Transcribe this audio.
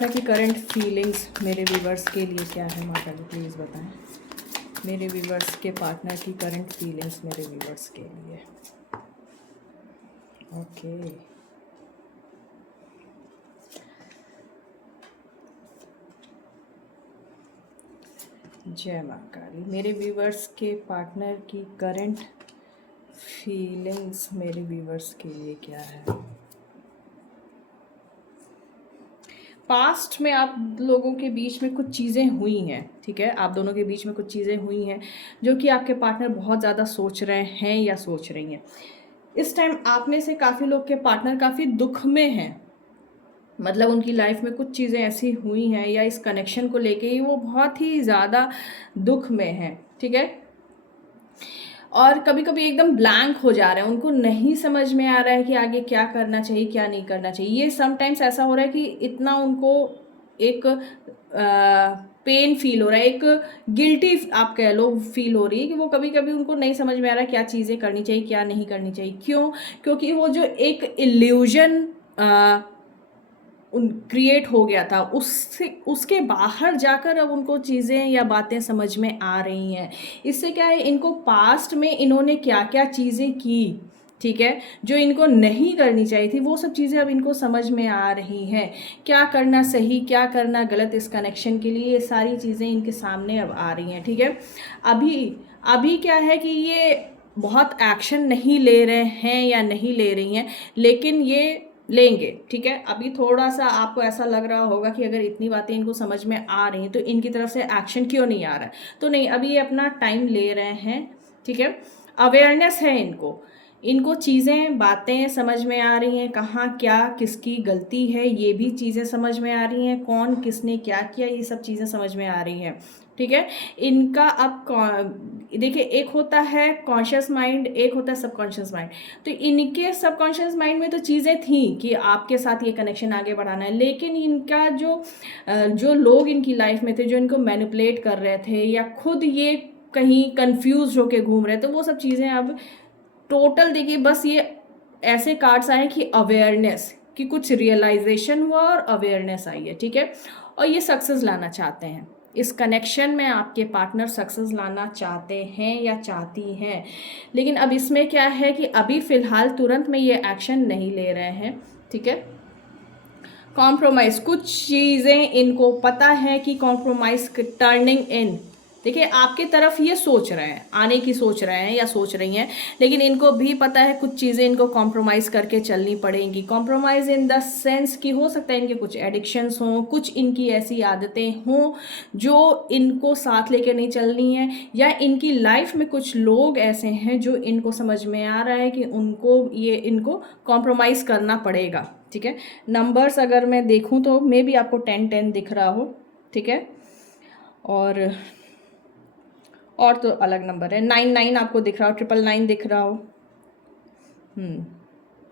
Partner की current feelings मेरे viewers के लिए क्या है माता जी प्लीज़ बताएं। मेरे व्यूवर्स के पार्टनर की करंट फीलिंग्स मेरे व्यूवर्स के लिए। ओके, जय माँ काली। मेरे व्यूवर्स के पार्टनर की करंट फीलिंग्स मेरे व्यूवर्स के लिए क्या है। पास्ट में आप लोगों के बीच में कुछ चीज़ें हुई हैं, ठीक है, आप दोनों के बीच में कुछ चीज़ें हुई हैं जो कि आपके पार्टनर बहुत ज़्यादा सोच रहे हैं या सोच रही हैं। इस टाइम आप में से काफ़ी लोग के पार्टनर काफ़ी दुख में हैं, मतलब उनकी लाइफ में कुछ चीज़ें ऐसी हुई हैं या इस कनेक्शन को लेके ही वो बहुत ही ज़्यादा दुख में हैं, ठीक है। और कभी कभी एकदम ब्लैंक हो जा रहे हैं, उनको नहीं समझ में आ रहा है कि आगे क्या करना चाहिए क्या नहीं करना चाहिए। ये समटाइम्स ऐसा हो रहा है कि इतना उनको एक पेन फील हो रहा है, एक गिल्टी आप कह लो फील हो रही है कि वो कभी कभी उनको नहीं समझ में आ रहा है क्या चीज़ें करनी चाहिए क्या नहीं करनी चाहिए। क्यों? क्योंकि वो जो एक इल्यूजन क्रिएट हो गया था उससे उसके बाहर जाकर अब उनको चीज़ें या बातें समझ में आ रही हैं। इससे क्या है, इनको पास्ट में इन्होंने क्या क्या चीज़ें की, ठीक है, जो इनको नहीं करनी चाहिए थी, वो सब चीज़ें अब इनको समझ में आ रही हैं। क्या करना सही क्या करना गलत इस कनेक्शन के लिए, ये सारी चीज़ें इनके सामने अब आ रही हैं, ठीक है। अभी अभी क्या है कि ये बहुत एक्शन नहीं ले रहे हैं या नहीं ले रही हैं, लेकिन ये लेंगे, ठीक है। अभी थोड़ा सा आपको ऐसा लग रहा होगा कि अगर इतनी बातें इनको समझ में आ रही हैं तो इनकी तरफ से एक्शन क्यों नहीं आ रहा है। तो नहीं, अभी ये अपना टाइम ले रहे हैं, ठीक है। अवेयरनेस है इनको, इनको चीज़ें बातें समझ में आ रही हैं, कहाँ क्या किसकी गलती है ये भी चीज़ें समझ में आ रही हैं, कौन किसने क्या किया ये सब चीज़ें समझ में आ रही हैं, ठीक है। इनका अब देखिए, एक होता है कॉन्शियस माइंड, एक होता है सबकॉन्शियस माइंड। तो इनके सबकॉन्शियस माइंड में तो चीज़ें थी कि आपके साथ ये कनेक्शन आगे बढ़ाना है, लेकिन इनका जो लोग इनकी लाइफ में थे जो इनको मैनिपुलेट कर रहे थे या खुद ये कहीं कंफ्यूज होके घूम रहे थे, वो सब चीज़ें अब टोटल देखिए, बस ये ऐसे कार्ड्स आए कि अवेयरनेस कि कुछ रियलाइजेशन हुआ और अवेयरनेस आई है, ठीक है। और ये सक्सेस लाना चाहते हैं इस कनेक्शन में, आपके पार्टनर सक्सेस लाना चाहते हैं या चाहती हैं। लेकिन अब इसमें क्या है कि अभी फ़िलहाल तुरंत में ये एक्शन नहीं ले रहे हैं, ठीक है। कॉम्प्रोमाइज़, कुछ चीज़ें इनको पता है कि कॉम्प्रोमाइज़ टर्निंग इन, देखिए आपकी तरफ ये सोच रहे हैं, आने की सोच रहे हैं या सोच रही हैं, लेकिन इनको भी पता है कुछ चीज़ें इनको कॉम्प्रोमाइज़ करके चलनी पड़ेंगी। कॉम्प्रोमाइज़ इन द सेंस कि हो सकता है इनके कुछ एडिक्शंस हों, कुछ इनकी ऐसी आदतें हों जो इनको साथ लेकर नहीं चलनी है, या इनकी लाइफ में कुछ लोग ऐसे हैं जो इनको समझ में आ रहा है कि इनको कॉम्प्रोमाइज़ करना पड़ेगा, ठीक है। नंबर्स अगर मैं देखूं तो मे बी आपको 10-10 दिख रहा हो, ठीक है। और तो अलग नंबर है, 9-9 आपको दिख रहा हो, 999 दिख रहा हो।